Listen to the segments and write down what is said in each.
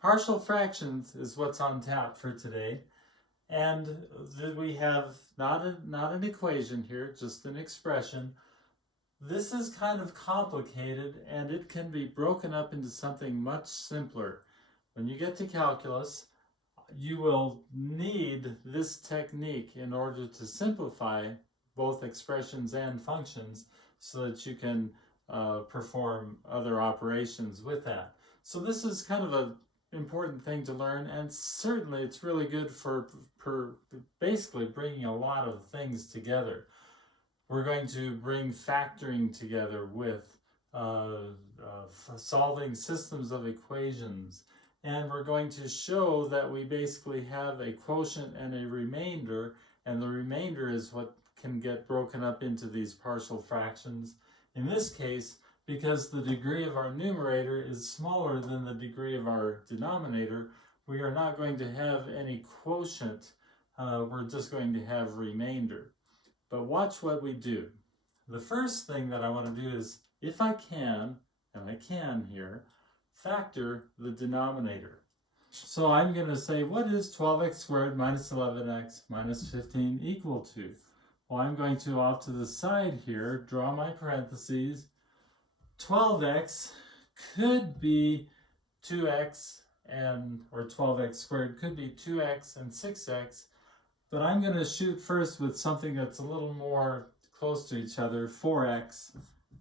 Partial fractions is what's on tap for today. And we have not an equation here, just an expression. This is kind of complicated, and it can be broken up into something much simpler. When you get to calculus, you will need this technique in order to simplify both expressions and functions so that you can perform other operations with that. So this is kind of an important thing to learn, and certainly it's really good for basically bringing a lot of things together. We're going to bring factoring together with solving systems of equations, and we're going to show that we basically have a quotient and a remainder, and the remainder is what can get broken up into these partial fractions. In this case, because the degree of our numerator is smaller than the degree of our denominator, we are not going to have any quotient. We're just going to have remainder. But watch what we do. The first thing that I want to do is, if I can, and I can here, factor the denominator. So I'm going to say, what is 12x squared minus 11x minus 15 equal to? Well, I'm going to, off to the side here, draw my parentheses. 12x could be 2x or 12x squared could be 2x and 6x, but I'm going to shoot first with something that's a little more close to each other, 4x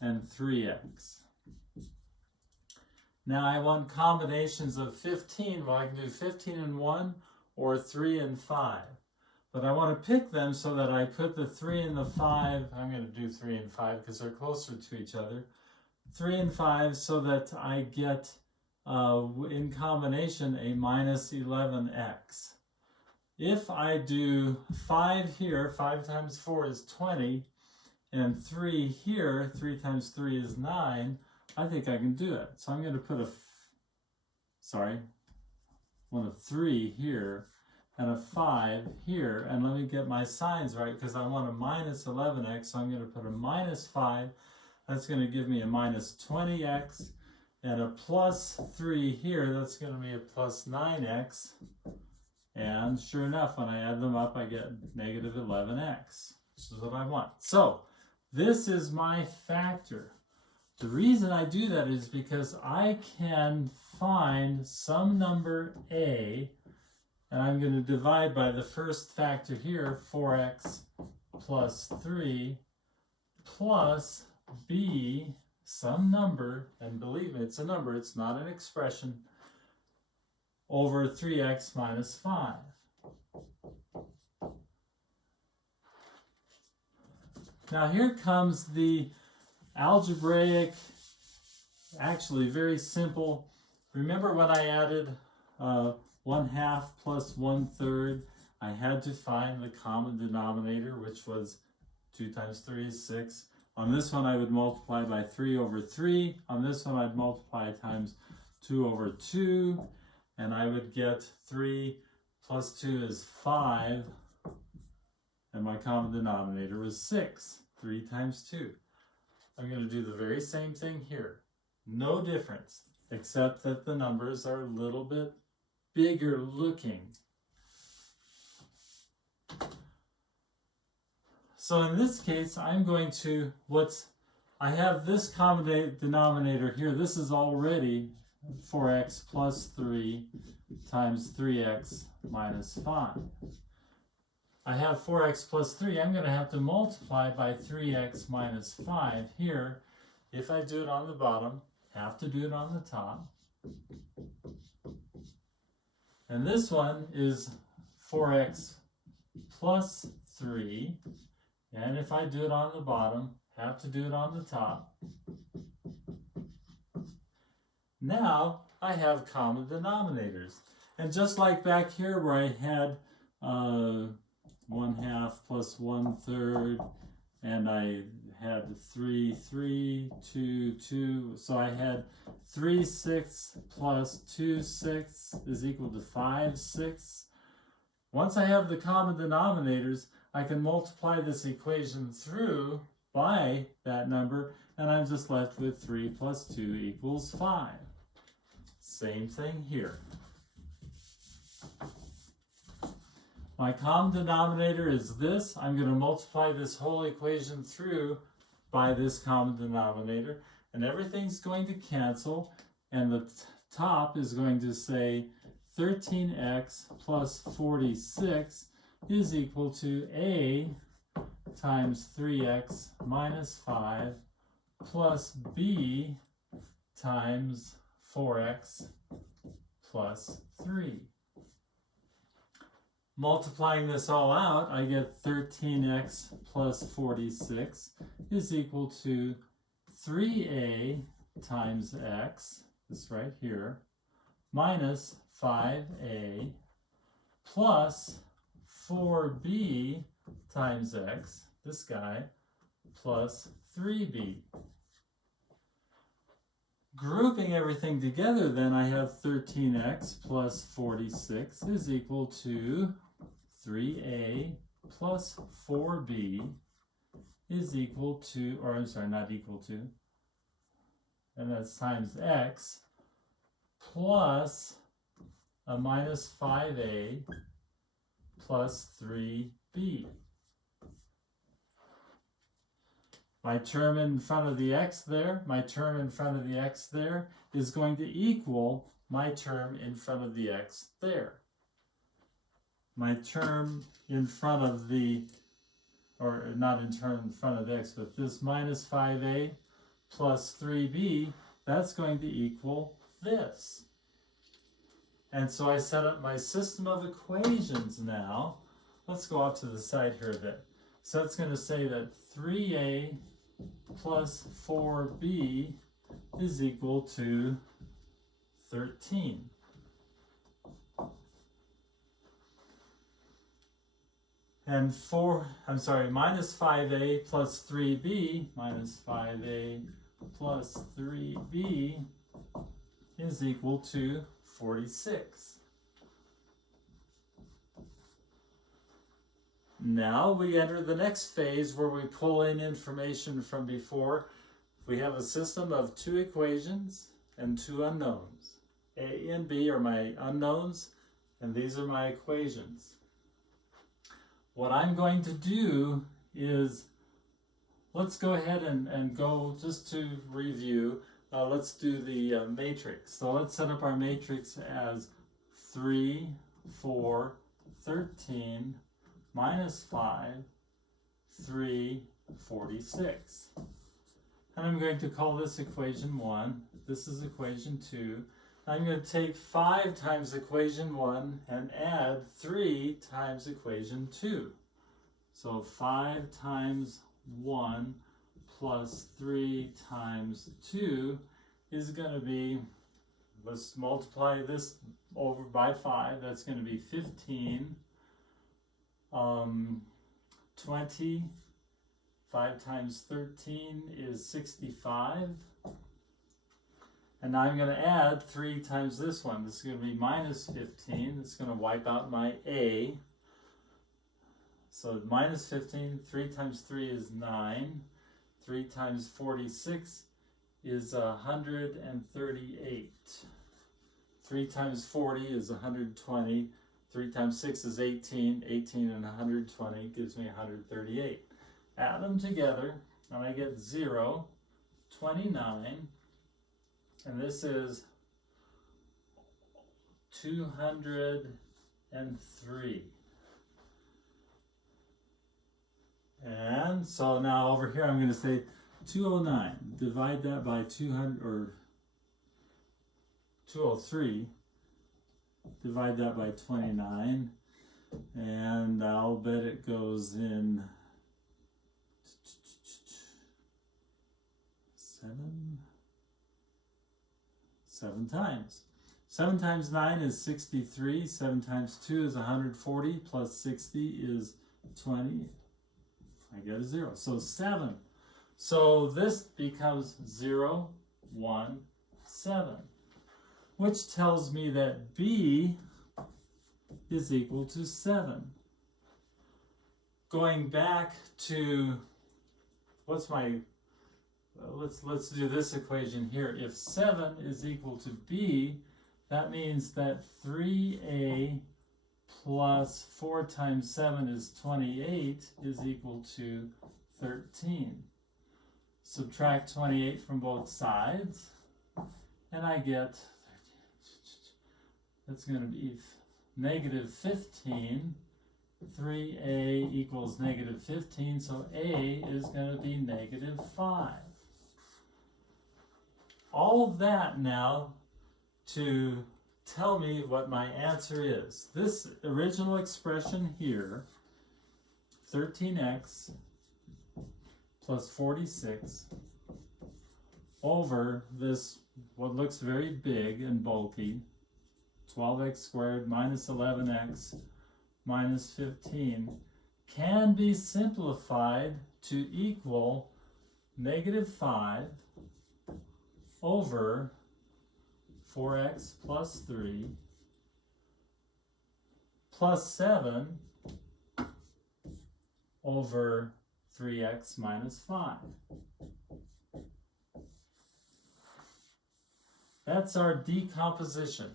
and 3x. Now I want combinations of 15. Well, I can do 15 and 1 or 3 and 5. But I want to pick them so that I put the 3 and the 5, I'm going to do 3 and 5 because they're closer to each other. 3 and 5 so that I get, in combination, a minus 11x. If I do 5 here, 5 times 4 is 20, and 3 here, 3 times 3 is 9, I think I can do it. So I'm going to put a 3 here and a 5 here, and let me get my signs right because I want a minus 11x, so I'm going to put a minus 5. That's going to give me a minus 20x, and a plus 3 here, that's going to be a plus 9x, and sure enough, when I add them up, I get negative 11x, which is what I want. So, this is my factor. The reason I do that is because I can find some number a, and I'm going to divide by the first factor here, 4x plus 3, plus b, some number, and believe me, it's a number, it's not an expression, over 3x minus 5. Now here comes the algebraic, actually very simple. Remember when I added 1/2 plus 1/3, I had to find the common denominator, which was 2 times 3 is 6. On this one I would multiply by 3 over 3. On this one I'd multiply times 2 over 2. And I would get 3 plus 2 is 5. And my common denominator was 6. 3 times 2. I'm going to do the very same thing here. No difference, except that the numbers are a little bit bigger looking. So in this case, I'm going to, I have this common denominator here. This is already 4x plus 3 times 3x minus 5. I have 4x plus 3. I'm going to have to multiply by 3x minus 5 here. If I do it on the bottom, have to do it on the top. And this one is 4x plus 3. And if I do it on the bottom, have to do it on the top. Now I have common denominators. And just like back here where I had 1/2 plus 1/3, and I had 3, 3, 2, 2. So I had 3/6 plus 2/6 is equal to 5/6. Once I have the common denominators, I can multiply this equation through by that number, and I'm just left with 3 plus 2 equals 5. Same thing here. My common denominator is this. I'm going to multiply this whole equation through by this common denominator, and everything's going to cancel, and the top is going to say 13x plus 46 is equal to a times 3x minus 5 plus b times 4x plus 3. Multiplying this all out, I get 13x plus 46 is equal to 3a times x, this right here, minus 5a plus 4b times x, this guy, plus 3b. Grouping everything together, then I have 13x plus 46 is equal to 3a plus 4b is equal to, or I'm sorry, not equal to, and that's times x, plus a minus 5a plus 3b. My term in front of the x there, my term in front of the x there is going to equal my term in front of the x there. My term in front of the, or not in front of the x, but this minus 5a plus 3b, that's going to equal this. And so I set up my system of equations now. Let's go off to the side here a bit. So it's going to say that 3a plus 4b is equal to 13. And minus 5a plus 3b, minus 5a plus 3b is equal to 46. Now we enter the next phase where we pull in information from before. We have a system of two equations and two unknowns. A and B are my unknowns, and these are my equations. What I'm going to do is, let's go ahead and go, just to review, let's do the matrix. So let's set up our matrix as 3, 4, 13, minus 5, 3, 46. And I'm going to call this equation 1. This is equation 2. I'm going to take 5 times equation 1 and add 3 times equation 2. So 5 times 1 plus 3 times 2 is going to be, let's multiply this over by 5. That's going to be 15. 20, 5 times 13 is 65. And now I'm going to add 3 times this one. This is going to be minus 15. It's going to wipe out my A. So minus 15, 3 times 3 is 9. 3 times 46 is 138. 3 times 40 is 120. 3 times 6 is 18. 18 and 120 gives me 138. Add them together, and I get 0, 29, and this is 203. And so now over here I'm going to say 209. Divide that by 200, or 203. Divide that by 29, and I'll bet it goes in 7 times. 7 times 9 is 63. 7 times 2 is 140. Plus 60 is 20. I get a 0. So 7. So this becomes 0, 1, 7. Which tells me that B is equal to 7. Going back to, what's my, let's do this equation here. If 7 is equal to B, that means that 3A plus 4 times 7 is 28 is equal to 13. Subtract 28 from both sides, and I get, that's going to be negative 15. 3a equals negative 15, so a is going to be negative 5. All of that now to tell me what my answer is. This original expression here, 13x plus 46 over this, what looks very big and bulky, 12x squared minus 11x minus 15, can be simplified to equal negative 5 over 4x plus 3 plus 7 over 3x minus 5. That's our decomposition.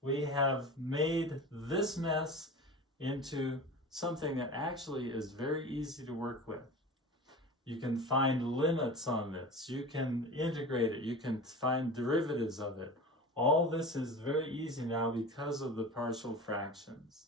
We have made this mess into something that actually is very easy to work with. You can find limits on this. You can integrate it. You can find derivatives of it. All this is very easy now because of the partial fractions.